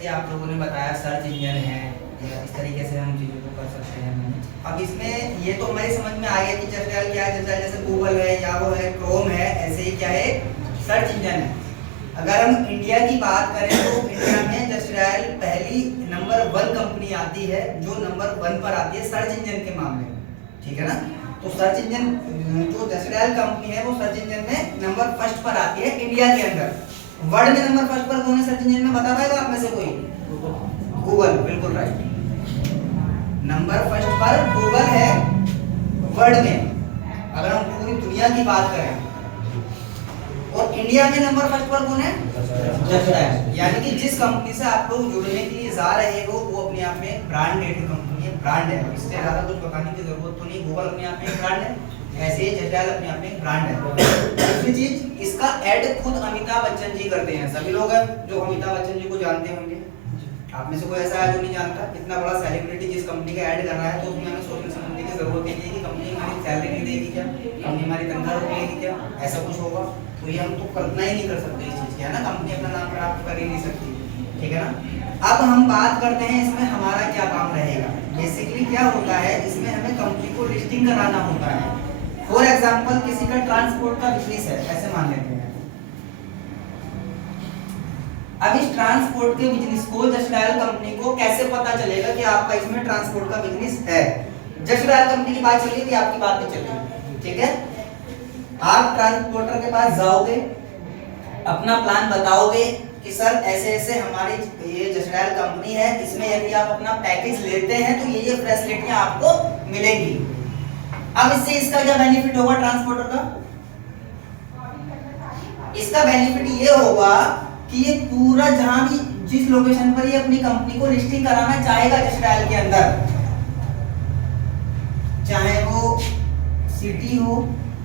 कि आप लोगों ने बताया सर्च इंजन है, या इस तरीके से हम चीज़ों को कर सकते हैं मैनेज। अब इसमें ये तो हमारी समझ में आ गया कि जस्ट क्या है, जैसे गूगल है या वो है क्रोम है, ऐसे ही क्या है सर्च इंजन है। अगर हम इंडिया की बात करें तो इंडिया में जस्ट डायल पहली नंबर 1 कंपनी आती है जो नंबर 1 पर आती है सर्च इंजन के मामले में, ठीक है ना। तो सर्च इंजन जो जस्ट डायल कंपनी है वो सर्च इंजन में नंबर 1 पर आती है इंडिया के अंदर। वर्ल्ड में नंबर 1 पर कौन है सर्च इंजन में, बता पाएगा आप में से कोई? गूगल, बिल्कुल राइट। नंबर 1 पर गूगल है वर्ल्ड में, अगर हम पूरी दुनिया की बात करें। और इंडिया में नंबर 1 पर कौन है? Just dial. यानी कि जिस कंपनी से आप लोग जुड़ने के लिए जा रहे हो वो अपने आप में ब्रांडेड कंपनी है, ब्रांड है, इससे ज्यादा कुछ बताने की जरूरत तो नहीं। गूगल अपने आप में एक ब्रांड है, ऐसे ही जस्ट डायल अपने आप में एक ब्रांड है। दूसरी चीज, इसका ऐड खुद अमिताभ बच्चन जी करते हैं। सभी लोग हैं जो अमिताभ बच्चन जी को जानते होंगे, आप में से कोई ऐसा है जो नहीं जानता? इतना बड़ा सेलिब्रिटी जिस कंपनी का ऐड कर रहा है तो उसमें हमें सोचने समझने की जरूरत नहीं है कि कंपनी हमारी सैलरी नहीं देगी क्या, कंपनी हमारी तनख्वाह रोक लेगी क्या, ऐसा कुछ होगा? तो ये हम तो कल्पना ही नहीं कर सकते इस चीज की, है ना। कंपनी अपना नाम प्राप्त कर ही नहीं सकती, ठीक है ना। अब हम बात करते हैं इसमें हमारा क्या काम रहेगा। बेसिकली क्या होता है, इसमें हमें कंपनी को लिस्टिंग कराना होता है। फॉर एग्जांपल किसी का ट्रांसपोर्ट का बिजनेस है, ऐसे मान लेते हैं। अब इस ट्रांसपोर्ट के बिजनेस को जस्ट डायल कंपनी को कैसे पता चलेगा कि आपका इसमें ट्रांसपोर्ट का बिजनेस है? जस्ट डायल कंपनी की बात चल रही थी, आपकी बात नहीं चल रही, ठीक है। आप ट्रांसपोर्टर के पास जाओगे, अपना प्लान बताओगे कि सर ऐसे ऐसे हमारी ये जस्ट डायल कंपनी है, इसमें यदि आप अपना पैकेज लेते हैं तो ये फैसिलिटियां आपको मिलेंगी। अब इससे इसका क्या बेनिफिट होगा ट्रांसपोर्टर का? इसका बेनिफिट ये होगा कि ये पूरा जहां भी जिस लोकेशन पर ये अपनी कंपनी को लिस्टिंग कराना चाहेगा जस्ट डायल के अंदर, चाहे वो सिटी हो,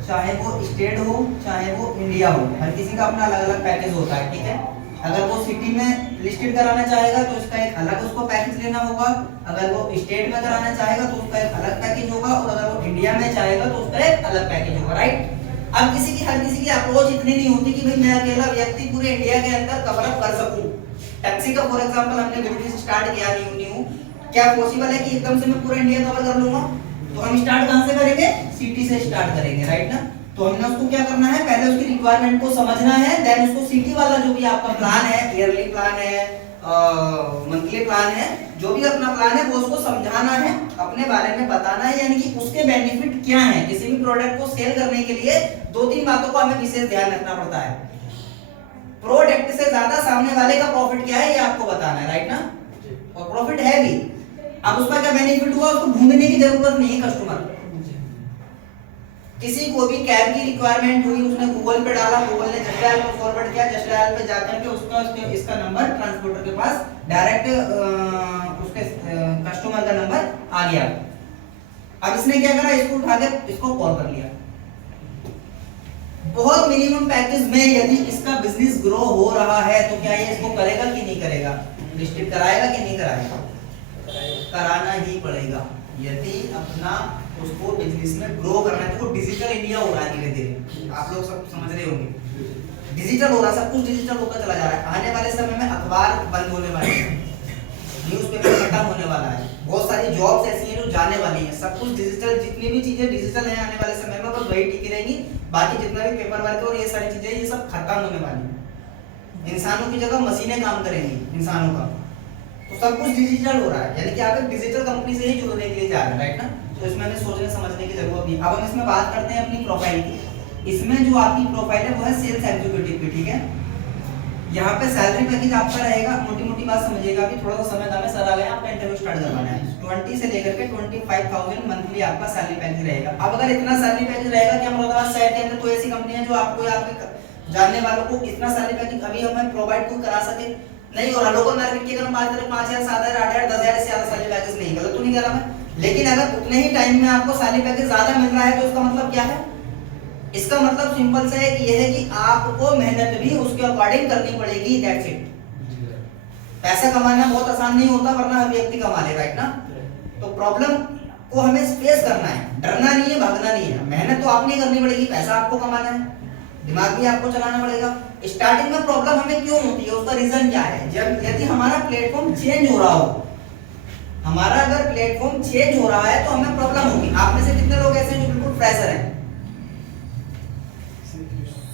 चाहे वो स्टेट हो, चाहे वो इंडिया हो, हर किसी का अपना अलग अलग पैकेज होता है, ठीक है। अगर वो सिटी में लिस्टेड कराना चाहेगा तो इसका एक अलग उसको पैकेज लेना होगा, अगर वो स्टेट में कराना चाहेगा तो उसका एक अलग पैकेज होगा, और अगर वो इंडिया में चाहेगा तो उसका एक अलग पैकेज होगा, राइट। अब हर किसी की अप्रोच इतनी नहीं होती कि भाई मैं अकेला व्यक्ति पूरे इंडिया के अंदर कवर अप कर सकूं। टैक्सी का फॉर एग्जांपल हमने बिजनेस स्टार्ट किया न्यू, क्या पॉसिबल है कि एकदम से मैं पूरा इंडिया कवर कर लूंगा? तो हम स्टार्ट कहां से करेंगे? सिटी से स्टार्ट करेंगे, राइट ना। तो हमने उसको क्या करना है, पहले उसकी रिक्वायरमेंट को समझना है, देन उसको सिटी वाला जो भी आपका प्लान है, ईयरली प्लान है, मंथली प्लान है, जो भी अपना प्लान है वो उसको समझाना है, अपने बारे में बताना है, यानी कि उसके बेनिफिट क्या हैं। किसी भी प्रोडक्ट को सेल करने के लिए 2-3 बातों को हमें विशेष ध्यान रखना पड़ता है। प्रोडक्ट से ज्यादा सामने वाले का प्रॉफिट क्या है ये आपको बताना है, राइट ना। और प्रॉफिट है भी, अब उसका क्या बेनिफिट हुआ उसको ढूंढने की जरूरत नहीं है कस्टमर। किसी को भी कैब की रिक्वायरमेंट हुई, उसने गूगल पे डाला, गूगल ने जस्ट डायल पर फॉरवर्ड किया, जस्ट डायल पे जाकर के उसका इसका नंबर ट्रांसपोर्टर के पास डायरेक्ट उसके कस्टमर का नंबर आ गया। अब इसने क्या करा, इसको उठा के इसको कॉल कर लिया। बहुत मिनिमम पैकेज में यदि इसका बिजनेस ग्रो हो रहा है तो क्या ये इसको करेगा कि नहीं करेगा? लिस्टेड कराएगा कि नहीं कराएगा? कराना ही पड़ेगा यदि अपना उसको बिजनेस में ग्रो करना है। तो डिजिटल इंडिया हो रहा है धीरे धीरे, आप लोग सब समझ रहे होंगे, डिजिटल हो रहा है, सब कुछ डिजिटल होता चला जा रहा है। आने वाले समय में अखबार बंद होने वाले हैं, न्यूज़पेपर खत्म होने वाला है, बहुत सारी जॉब्स ऐसी हैं जो जाने वाली हैं, सब कुछ डिजिटल, जितनी भी चीजें डिजिटल हैं आने वाले समय में बस वही टिकी रहेंगी। बाकी जितना भी पेपर वर्क और ये सारी चीजें ये सब खत्म होने वाली है। इंसानों की जगह मशीनें काम करेंगी इंसानों का, तो सब कुछ डिजिटल हो रहा है, यानी कि आप एक डिजिटल कंपनी से ही जुड़ने के लिए जा रहे हैं, राइट ना। तो इसमें हमें सोचने समझने की जरूरत नहीं। अब हम इसमें बात करते हैं अपनी प्रोफाइल की। इसमें जो आपकी प्रोफाइल है वो है सेल्स एग्जीक्यूटिव की, ठीक है। यहाँ पे सैलरी पैकेज आपका रहेगा, मोटी मोटी बात समझिएगा, अभी थोड़ा सा समय कम है, सर आ गए आपका इंटरव्यू स्टार्ट करवाना है। 20 से लेकर के 25,000 मंथली आपका सैलरी पैकेज रहेगा। अब अगर इतना सैलरी पैकेज रहेगा कि मुरादाबाद शहर के अंदर कोई ऐसी कंपनी है जो आपको आपके जानने वालों को इतना सैलरी पैकेज अभी हमें प्रोवाइड कोई करा सके? नहीं हो रहा। लोकल मार्केट की अगर हम बात करें 5,000, 7,000, 8,000, 10,000 से ज्यादा सैलरी पैकेज नहीं, गलत तो नहीं कह रहा मैं। लेकिन अगर उतने ही टाइम में आपको सैलरी पैकेज ज्यादा मिल रहा है तो इसका मतलब क्या है? इसका मतलब सिंपल सा है कि यह है कि आपको मेहनत भी उसके अकॉर्डिंग करनी पड़ेगी, दैट्स इट। पैसा कमाना बहुत आसान नहीं होता, वरना हर व्यक्ति कमा ले, राइट ना। तो प्रॉब्लम को हमें फेस करना है, डरना नहीं है, भागना नहीं है। मेहनत तो आपने करनी पड़ेगी, पैसा आपको कमाना है। दिमाग भी आपको चलाना पड़ेगा। स्टार्टिंग में प्रॉब्लम हमें क्यों होती है, उसका रीजन क्या है? जब यदि हमारा प्लेटफॉर्म चेंज हो रहा हो, हमारा अगर प्लेटफॉर्म चेंज हो रहा है तो हमें प्रॉब्लम होगी। आप में से कितने लोग ऐसे हैं जो बिल्कुल फ्रेशर हैं?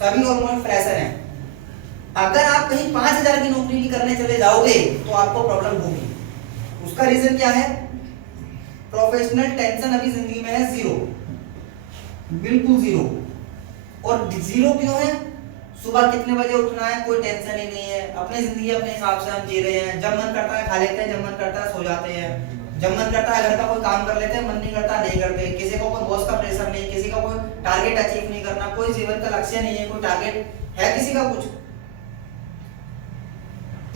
सभी ऑलमोस्ट फ्रेशर हैं। अगर आप कहीं 5,000 की नौकरी करने चले जाओगे तो आपको प्रॉब्लम होगी। उसका रीजन क्या है? प्रोफेशनल टेंशन अभी जिंदगी में है जीरो, बिल्कुल जीरो। और जीरो क्यों है? सुबह कितने बजे उठना है कोई टेंशन ही नहीं है, अपनी जिंदगी अपने हिसाब से हम जी रहे हैं। जब मन करता है खा लेते हैं, जब मन करता है सो जाते हैं, जब मन करता है घर का कोई काम कर लेते हैं, मन नहीं करता नहीं करते। किसी को कोई बॉस का प्रेशर नहीं, किसी का कोई टारगेट अचीव नहीं करना, कोई जीवन का लक्ष्य नहीं है, कोई टारगेट है किसी का कुछ,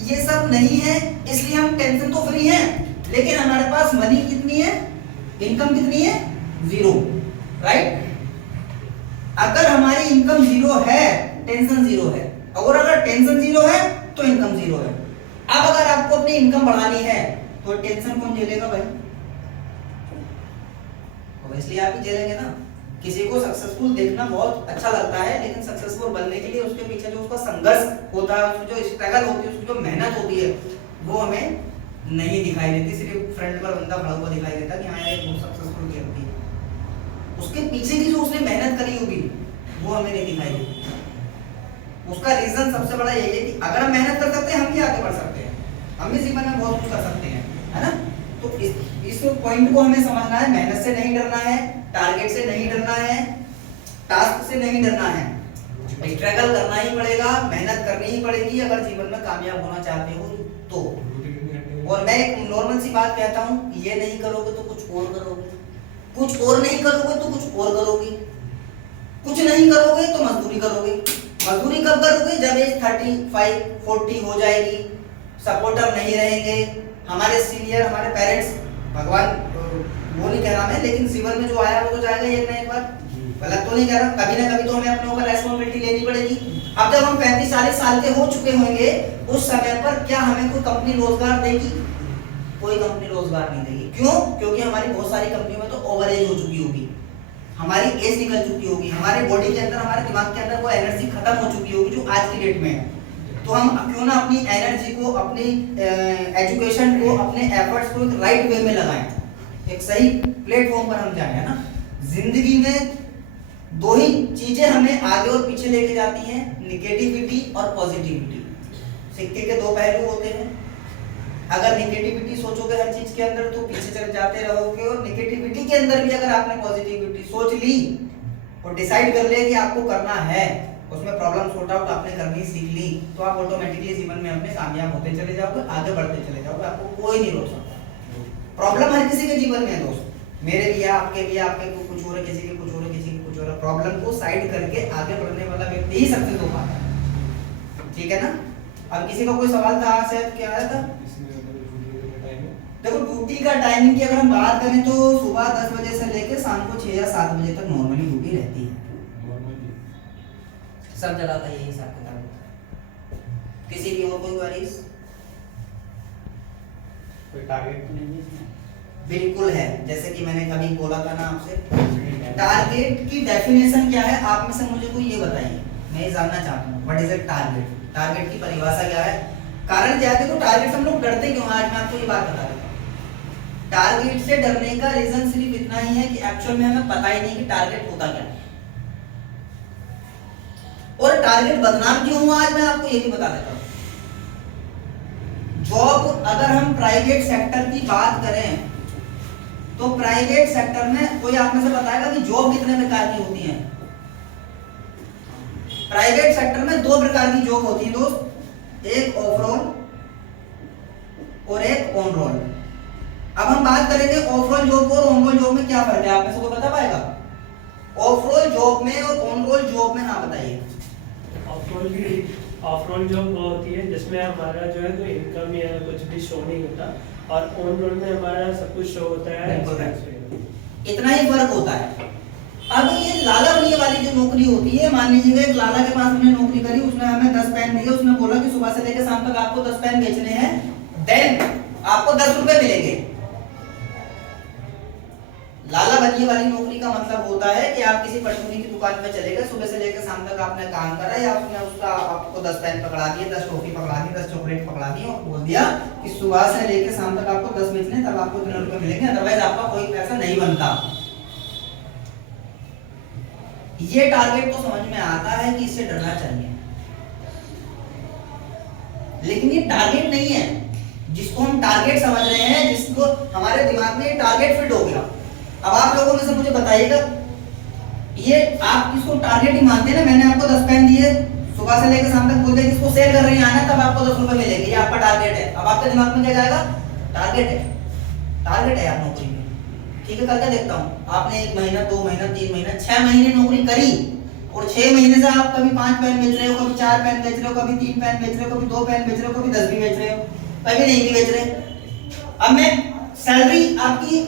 ये सब नहीं है। इसलिए हम टेंशन तो फ्री हैं, लेकिन हमारे पास मनी कितनी है, इनकम कितनी है? Zero, right? अगर हमारी इनकम जीरो है, टेंशन जीरो है, और अगर टेंशन जीरो है तो इनकम जीरो है। अब अगर आपको अपनी इनकम बढ़ानी है तो टेंशन कौन झेलेगा भाई? इसलिए आप ही झेलेंगे ना। किसी को सक्सेसफुल देखना बहुत अच्छा लगता है, लेकिन सक्सेसफुल बनने के लिए उसके पीछे जो उसका संघर्ष होता है, उसकी जो स्ट्रगल होती है, उसकी जो मेहनत होती है, वो हमें नहीं दिखाई देती। सिर्फ फ्रंट पर बंदा खड़ा हुआ दिखाई देता कि हाँ यार वो सक्सेसफुल व्यक्ति है, उसके पीछे की जो उसने मेहनत करी होगी वो हमें नहीं दिखाई देती। उसका रीजन सबसे बड़ा यही है कि अगर हम मेहनत कर सकते हैं, हम भी आगे बढ़ सकते हैं, हम भी जीवन में बहुत कुछ कर सकते हैं, है ना? तो इस पॉइंट को हमें समझना है। मेहनत से नहीं डरना है, टारगेट से नहीं डरना है, टास्क से नहीं डरना है। स्ट्रगल करना ही पड़ेगा, मेहनत करनी ही पड़ेगी अगर जीवन में कामयाब होना चाहते हो तो। और मैं एक नॉर्मल सी बात कहता हूँ, ये नहीं करोगे तो कुछ और करोगे, कुछ और नहीं करोगे तो कुछ और करोगे, कुछ नहीं करोगे तो मजदूरी करोगे। मजदूरी कब करोगे? जब एज 35-40 हो जाएगी, सपोर्टर नहीं रहेंगे, हमारे सीनियर, हमारे पेरेंट्स, भगवान वो नहीं कह रहा मैं, लेकिन जीवन में जो आया वो तो जाएगा एक ना एक बार, गलत तो नहीं कह रहा। कभी ना कभी तो हमें अपने ऊपर रेस्पॉन्सिबिलिटी लेनी पड़ेगी। अब जब हम 35-40 साल के हो चुके होंगे, उस समय पर क्या हमें कोई कंपनी रोजगार देगी? कोई कंपनी रोजगार नहीं देगी। क्यों? क्योंकि हमारी बहुत सारी कंपनियों में तो ओवर एज हो चुकी होगी, हमारी एज निकल चुकी होगी, हमारे बॉडी के अंदर, हमारे दिमाग के अंदर वो एनर्जी खत्म हो चुकी होगी जो आज की डेट में है। तो हम क्यों ना अपनी एनर्जी को, अपनी एजुकेशन को, अपने एफर्ट्स को एक राइट वे में लगाएं, एक सही प्लेटफॉर्म पर हम जाएं, है ना? जिंदगी में दो ही चीजें हमें आगे और पीछे लेके जाती हैं, निगेटिविटी और पॉजिटिविटी। सिक्के के दो पहलू होते हैं। अगर निगेटिविटी सोचोगे हर चीज के अंदर तो पीछे चले जाते रहोगे, और निगेटिविटी के अंदर भी अगर आपने पॉजिटिविटी सोच ली और डिसाइड कर लिया कि आपको करना है, उसमें प्रॉब्लम सॉर्ट आउट आपने करनी सीख ली, तो आप ऑटोमेटिकली जीवन में अपने कामयाब होते चले जाओगे, आगे बढ़ते चले जाओगे, आपको कोई नहीं रोक सकता। प्रॉब्लम हर किसी के जीवन में है दोस्त, मेरे भी है, आपके भी, आपके कुछ और है, किसी के कुछ और है, किसी के कुछ और है। प्रॉब्लम को साइड करके आगे बढ़ने वाला व्यक्ति ही सक्सेस हो पाता है, ठीक है ना? अब किसी का कोई सवाल था शायद, क्या आया था? देखो ड्यूटी का टाइमिंग की अगर हम बात करें तो सुबह 10 बजे से लेकर शाम को 6 या 7 बजे तक नॉर्मली ड्यूटी रहती है, सब जगह का यही हिसाब किताब। किसी की और कोई क्वेरीज? कोई टारगेट नहीं है इसमें? बिल्कुल है, जैसे कि मैंने कभी बोला था ना आपसे, टारगेट की डेफिनेशन क्या है? आप में से मुझे कोई ये बताइए, मैं ये जानना चाहता हूँ, what is a target? Target की परिभाषा क्या है? कारण क्या है? देखो टारगेट से हम लोग डरते क्यों? आज मैं आपको ये बात बता देता हूँ। टारगेट से डरने का रीजन सिर्फ इतना ही है कि एक्चुअल में हमें पता ही नहीं कि टारगेट होता क्या है, और टारगेट बदनाम क्यों हुआ आज मैं आपको ये भी बता देता हूँ। जॉब, अगर हम प्राइवेट सेक्टर की बात करें तो प्राइवेट सेक्टर में कोई आप में से बताएगा कि जॉब कितने प्रकार की होती है? प्राइवेट सेक्टर में 2 प्रकार की जॉब होती है दोस्त, एक ऑफ रोल और एक ऑन रोल। अब हम बात करेंगे ऑफ रोल जॉब और ऑन रोल जॉब में क्या फर्क है, आप में से कोई बता पाएगा? ऑफ रोल जॉब में और ऑन रोल जॉब में, हाँ बताइए। ऑफ रोल जॉब वो होती है जिसमें हमारा जो है कोई इनकम या कुछ भी शो नहीं होता, और ऑन रोल में हमारा सब कुछ शो होता है। इतना ही फर्क होता है। अब ये लाला भैया वाली जो नौकरी होती है, मान लीजिए एक लाला के पास हमने नौकरी करी, उसने हमें 10 पेन दिए, उसने बोला कि सुबह से लेकर शाम तक आपको 10 पेन बेचने हैं, देन आपको 10 रुपए मिलेंगे। लाला बनिए वाली नौकरी का मतलब होता है कि आप किसी परचूनी की दुकान में चले गए, सुबह से लेकर शाम तक आपने काम करा, या उसने उसका आपको 10 पेन पकड़ा दिए, 10 टॉफी पकड़ा दी, 10 चॉकलेट पकड़ा दी और बोल दिया कि सुबह से लेकर शाम तक आपको 10 बेचने, तब आपको इतने रुपए मिलेंगे, अदरवाइज आपका कोई पैसा नहीं बनता। ये टारगेट तो समझ में आता है कि इससे डरना चाहिए, लेकिन ये टारगेट नहीं है। जिसको हम टारगेट समझ रहे हैं, जिसको हमारे दिमाग में टारगेट फिट हो गया, अब आप लोगों में से मुझे बताइएगा, ये आप इसको टारगेट ही मानते हैं ना? मैंने आपको 10 पेन दिए, सुबह से लेकर शाम तक बोल दिया कि इसको सेल कर रहे हैं आना, तब आपको 10 रुपए मिलेंगे, ये आपका टारगेट है। अब आपके दिमाग में क्या जाएगा? टारगेट है, टारगेट है यार नौकरी में, ठीक है करके देखता हूँ। आपने 1 महीना, 2 महीना, 3 महीना, 6 महीने नौकरी करी, और 6 महीने से आप कभी 5 पेन बेच रहे हो, कभी 4 पेन बेच रहे हो, कभी 3 पेन बेच रहे हो, कभी 2 पेन बेच रहे हो, कभी 10 भी बेच रहे हो, कभी नहीं भी बेच रहे। अब मैं सैलरी आपकी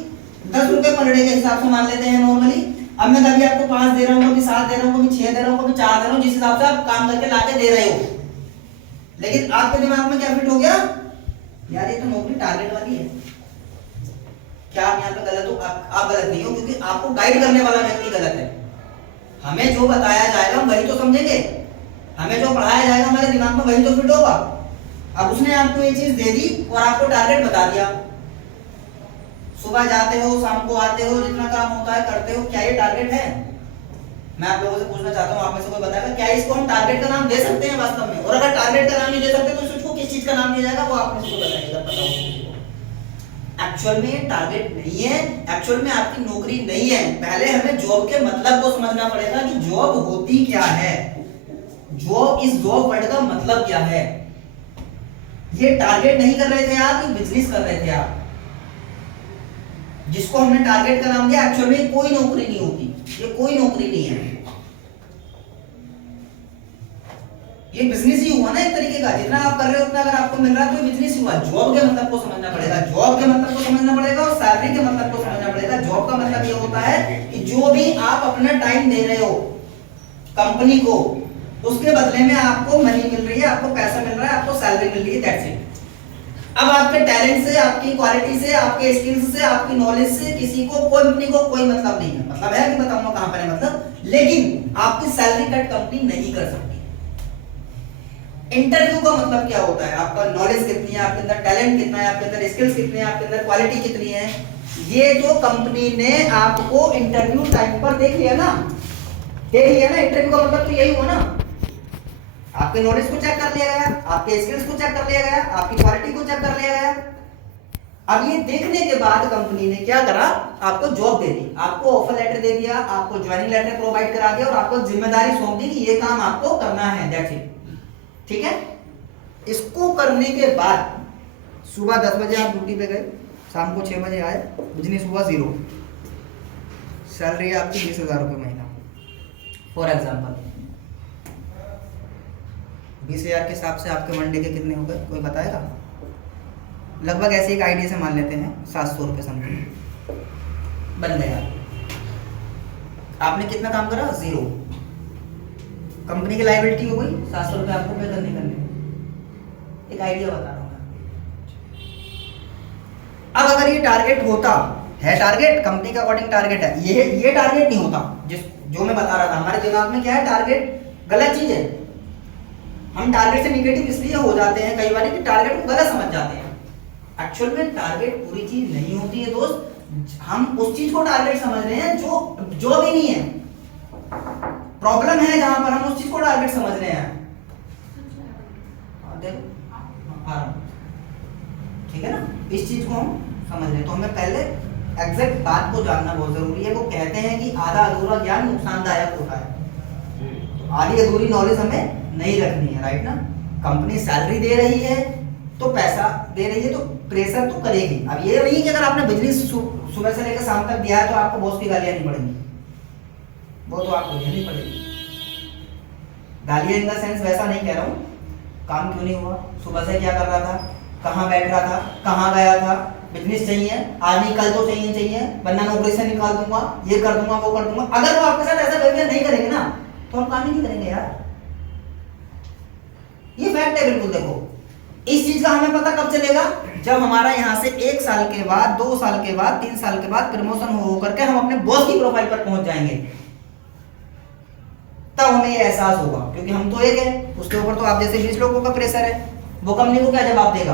10 रुपए पर डे के हिसाब से मान लेते हैं नॉर्मली। अब मैं कभी आपको 5 दे रहा हूँ, कभी 7 दे रहा हूँ, कभी 6 दे रहा हूँ, कभी 4 दे रहा हूँ, जिस हिसाब से आप काम करके लाके दे रहे हो। लेकिन आपके दिमाग में क्या फिट हो गया? यार ये तो नौकरी टारगेट वाली है। क्या आप यहाँ पे गलत हो? आप गलत नहीं हो, क्योंकि आपको गाइड करने वाला व्यक्ति गलत है। हमें जो बताया जाएगा हम वही तो समझेंगे, हमें जो पढ़ाया जाएगा हमारे दिमाग में वही तो फिट होगा। अब उसने आपको ये चीज दे दी और आपको टारगेट बता दिया, सुबह जाते हो, शाम को आते हो, जितना काम होता है करते हो, क्या ये टारगेट है? मैं आप लोगों से पूछना चाहता हूँ, आप में से कोई बताएगा क्या इसको हम टारगेट का नाम दे सकते हैं वास्तव में? और अगर टारगेट का नाम नहीं दे सकते तो इसको किस चीज का नाम दिया जाएगा, वो आप में से कोई बताइएगा, पता हो किसी को। एक्चुअल में ये टारगेट नहीं है, एक्चुअल में आपकी नौकरी नहीं है। पहले हमें जॉब के मतलब को समझना पड़ेगा कि जॉब होती क्या है, जॉब, इस जॉब वर्ड का मतलब क्या है। ये टारगेट नहीं कर रहे थे आप, ये बिजनेस कर रहे थे आप। जिसको हमने टारगेट का नाम दिया, एक्चुअल में कोई नौकरी नहीं होती, ये कोई नौकरी नहीं है, ये बिजनेस ही हुआ ना एक तरीके का। जितना आप कर रहे हो उतना अगर आपको मिल रहा है तो ये बिजनेस ही हुआ। जॉब के मतलब को समझना पड़ेगा, जॉब के मतलब को समझना पड़ेगा, और सैलरी के मतलब को समझना पड़ेगा। जॉब का मतलब ये होता है कि जो भी आप अपना टाइम दे रहे हो कंपनी को, उसके बदले में आपको मनी मिल रही है, आपको पैसा मिल रहा है, आपको सैलरी मिल रही है, दैट्स इट। अब आपके टैलेंट से, आपकी क्वालिटी से, आपके स्किल्स से, आपकी नॉलेज से किसी को, कंपनी को कोई मतलब नहीं है। मतलब है कि बताऊंगा कहां पर है मतलब, लेकिन आपकी सैलरी कट कंपनी नहीं कर सकती। इंटरव्यू का मतलब क्या होता है? आपका नॉलेज कितनी है, आपके अंदर टैलेंट कितना है, आपके अंदर स्किल्स कितने हैं, आपके अंदर क्वालिटी कितनी है, ये जो कंपनी ने आपको इंटरव्यू टाइम पर देख लिया ना, देख लिया ना। इंटरव्यू का मतलब तो यही हुआ ना, आपके नॉलेज को चेक कर लिया गया, आपके स्किल्स को चेक कर लिया गया, आपकी क्वालिटी को चेक कर लिया गया। अब ये देखने के बाद कंपनी ने क्या करा? आपको जॉब दे दी, आपको ऑफर लेटर दे दिया, आपको ज्वाइनिंग लेटर प्रोवाइड करा दिया, और आपको जिम्मेदारी सौंप दी कि ये काम आपको करना है, दैट्स इट। ठीक है? इसको करने के बाद सुबह 10 बजे आप ड्यूटी पे गए, शाम को 6 बजे आए, बिजनेस हुआ 0, सैलरी आपकी 20,000 रुपये महीना फॉर एग्जाम्पल। 20,000 के हिसाब से आपके मंडे के कितने हो गए, कोई बताएगा? लगभग ऐसे एक आइडिया से मान लेते हैं 700 रुपये समथिंग बन गया। आपने कितना काम करा? 0। कंपनी की लायबिलिटी हो गई, 700 रुपये आपको पे करने। एक आइडिया बता रहा हूँ मैं। अब अगर ये टारगेट होता है, टारगेट कंपनी का अकॉर्डिंग टारगेट है, ये टारगेट नहीं होता जो मैं बता रहा था। हमारे दिमाग में क्या है? टारगेट गलत चीज है। हम टारगेट से निगेटिव इसलिए हो जाते हैं कई बार कि टारगेट को गलत समझ जाते हैं। एक्चुअल में टारगेट पूरी चीज नहीं होती है दोस्त, हम उस चीज को टारगेट समझ रहे हैं जो भी नहीं है। प्रॉब्लम है जहां पर हम उस चीज को टारगेट समझ रहे हैं। ठीक है ना? इस चीज को हम समझ रहे हैं, तो हमें पहले एग्जैक्ट बात को जानना बहुत जरूरी है। वो कहते हैं कि आधा अधूरा ज्ञान नुकसानदायक होता है, तो आधी अधूरी नॉलेज हमें नहीं रखनी है, राइट ना? कंपनी सैलरी दे रही है तो पैसा दे रही है तो प्रेशर तो करेगी। अब ये नहीं कि अगर आपने बिजनेस सुबह से लेकर शाम तक दिया है तो आपको बॉस की गालियां नहीं पड़ेंगी, वो तो आपको देनी पड़ेगी। गालियां इन द सेंस वैसा नहीं कह रहा हूँ, काम क्यों नहीं हुआ, सुबह से क्या कर रहा था, कहाँ बैठ रहा था, कहाँ गया था, बिजनेस चाहिए आज नहीं कल तो चाहिए, वरना नौकरी से निकाल दूंगा, ये कर दूंगा, वो कर दूंगा। अगर वो आपके साथ ऐसा बिहेवियर नहीं करेंगे ना तो हम काम ही नहीं करेंगे यार। ये फैक्ट है बिल्कुल। देखो इस चीज का हमें पता कब चलेगा, जब हमारा यहाँ से 1 साल के बाद, 2 साल के बाद, 3 साल के बाद प्रमोशन हो करके हम अपने बॉस की प्रोफाइल पर पहुंच जाएंगे, तब हमें ये एहसास होगा। क्योंकि हम तो एक है, उसके ऊपर तो आप जैसे 20 लोगों का प्रेशर है, वो कंपनी को क्या जवाब देगा?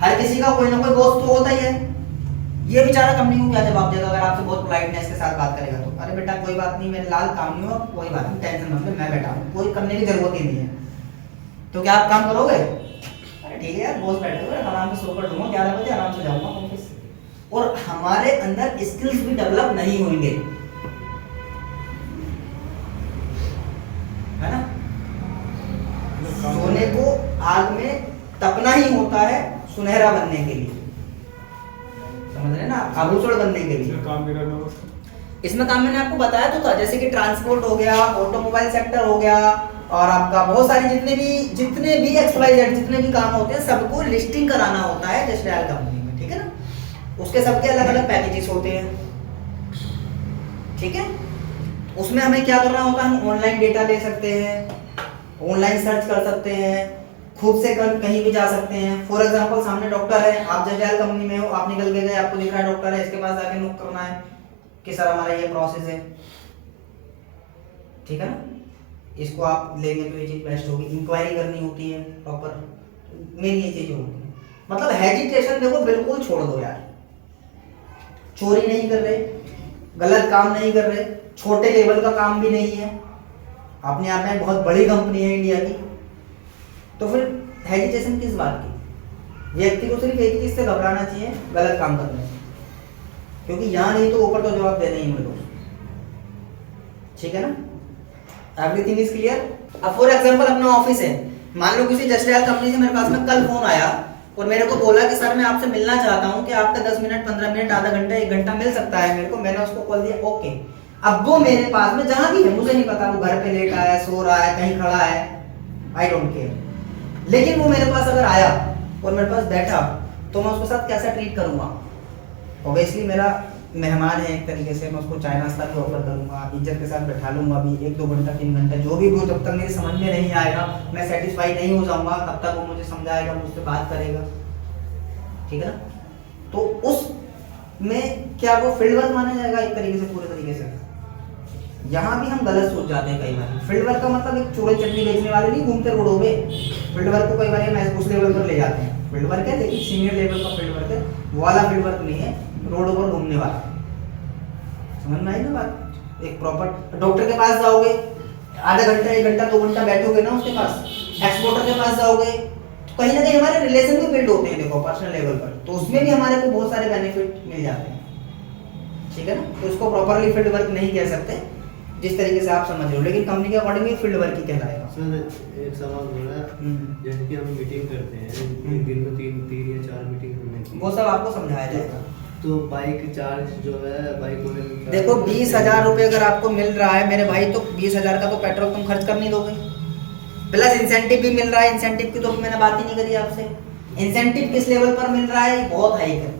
हर किसी का कोई ना कोई बॉस तो होता ही है। ये बेचारा कंपनी को क्या जवाब देगा अगर आपसे बहुत पोलाइटनेस के साथ बात करेगा तो? अरे बेटा कोई बात नहीं, मेरे लाल काम नहीं हो, कोई बात नहीं, टेंशन मत ले, मैं बैठा हूँ, कोई करने की जरूरत ही नहीं है। तो क्या आप काम करोगे? अरे ठीक है यार, बॉस बैठे हुए, आराम से सोकर दूंगा, 11 बजे आराम से जाऊंगा ऑफिस। और हमारे अंदर स्किल्स भी डेवलप नहीं होंगे, है ना? सोने को आग में तपना ही होता है सुनहरा बनने के लिए, समझ रहे ना, आभूषण बनने के लिए। काम भी करना होगा। इसमें काम मैंने आपको बताया तो था, जैसे कि ट्रांसपोर्ट हो गया, ऑटोमोबाइल सेक्टर हो गया, और आपका बहुत सारी जितने भी XYZ जितने भी काम होते हैं, सबको लिस्टिंग कराना होता है जस्ट डायल कंपनी में, ठीक है ना? उसके सबके अलग अलग पैकेजेस होते हैं, ठीक है? उसमें हमें क्या करना होता है, हम ऑनलाइन डेटा ले सकते हैं, ऑनलाइन सर्च कर सकते हैं, खुद से कहीं भी जा सकते हैं। फॉर एग्जांपल सामने डॉक्टर है, आप जस्ट कंपनी में हो, आप निकल के गए, आपको दिख रहा है डॉक्टर है, इसके पास जाके नोट करना है कि सर हमारा ये प्रोसेस है, ठीक है ना? इसको आप लेंगे तो ये चीज बेस्ट होगी, इंक्वायरी करनी होती है प्रॉपर, मेन ये चीज होती है। मतलब हेजिटेशन देखो बिल्कुल छोड़ दो यार, चोरी नहीं कर रहे, गलत काम नहीं कर रहे, छोटे लेवल का काम भी नहीं है, अपने आप में बहुत बड़ी कंपनी है इंडिया की, तो फिर हेजिटेशन किस बात की? व्यक्ति को सिर्फ एक चीज से घबराना चाहिए, गलत काम करने से, क्योंकि यहाँ नहीं तो ऊपर तो जवाब देना ही मेरे दोस्त, ठीक है ना? Everything is clear. अब फॉर एग्जांपल अपना ऑफिस है, मान लो किसी जस्ट डायल कंपनी से मेरे पास में कल फोन आया और मेरे को बोला कि सर मैं आपसे मिलना चाहता हूँ, कि आपका 10 मिनट, 15 मिनट, आधा घंटा, 1 घंटा मिल सकता है मेरे को। मैंने उसको कॉल दिया, ओके। अब वो मेरे पास में जहां भी है, मुझे नहीं पता, वो घर पे लेटा है, सो रहा है, कहीं खड़ा है, आई डोंट केयर, लेकिन वो मेरे पास अगर आया और मेरे पास बैठा, तो मैं उसके साथ कैसा ट्रीट करूंगा? ऑब्वियसली मेरा मेहमान है एक तरीके से, मैं उसको चाय नाश्ता भी ऑफर करूंगा, इज्जत के साथ बैठा लूंगा भी 1-2 घंटा, 3 घंटा, जो भी वो, जब तक मेरी समझ में नहीं आएगा, मैं सेटिस्फाई नहीं हो जाऊंगा, तब तक वो मुझे समझाएगा, मुझसे बात करेगा, ठीक है ना? तो उस में क्या वो फील्ड वर्क माना जाएगा एक तरीके से, पूरे तरीके से? यहाँ भी हम गलत सोच जाते हैं कई बार। फील्ड वर्क का मतलब एक चूड़े चटनी बेचने वाले नहीं घूमते रोडों पे, फील्ड वर्क को कई बार हम उस लेवल पर ले जाते हैं, फील्ड वर्क है लेकिन सीनियर लेवल का फील्ड वर्क है, वो वाला फील्ड वर्क नहीं है, रोडों पर घूमने वाला। समझ में आई ना बात? एक प्रॉपर डॉक्टर के पास जाओगे, आधा घंटा, 1 घंटा, 2 घंटा बैठोगे ना उसके पास, एक्सपोर्टर के पास जाओगे, तो कहीं ना कहीं हमारे रिलेशन भी बिल्ड होते हैं, देखो पर्सनल लेवल पर, तो उसमें भी हमारे को बहुत सारे बेनिफिट मिल जाते हैं, ठीक है ना? तो इसको प्रॉपरली फील्ड वर्क नहीं कह सकते जिस तरीके से आप समझ रहे हो, लेकिन कंपनी के अकॉर्डिंग फील्ड वर्क ही कहलाएगा। सर एक सवाल हो रहा है, जैसे कि हम मीटिंग करते हैं, एक दिन में 3 या 4 मीटिंग करने की, वो सब आपको समझाया जाएगा। तो बाइक चार्ज जो है, बाइक होने में देखो 20,000 रुपये अगर आपको मिल रहा है मेरे भाई, तो 20,000 का तो पेट्रोल तुम खर्च कर नहीं दोगे, प्लस इंसेंटिव भी मिल रहा है। इंसेंटिव की तो मैंने बात ही नहीं करी आपसे। इंसेंटिव किस लेवल पर मिल रहा है? बहुत हाई है।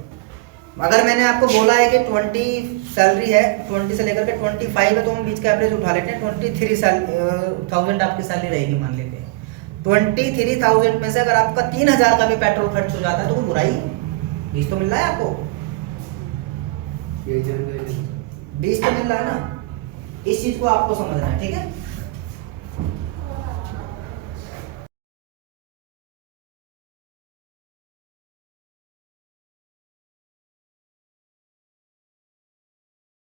अगर मैंने आपको बोला है कि 20 सैलरी है, 20 से लेकर के 25 है, तो हम बीच का एवरेज उठा लेते हैं, 23,000 आपकी सैलरी रहेगी मान लेते हैं। 23,000 में से अगर आपका 3,000 का भी पेट्रोल खर्च हो जाता है तो कोई बुराई, 20 तो मिल रहा है आपको, 20 तो मिल रहा है ना। इस चीज को आपको समझना है, ठीक है।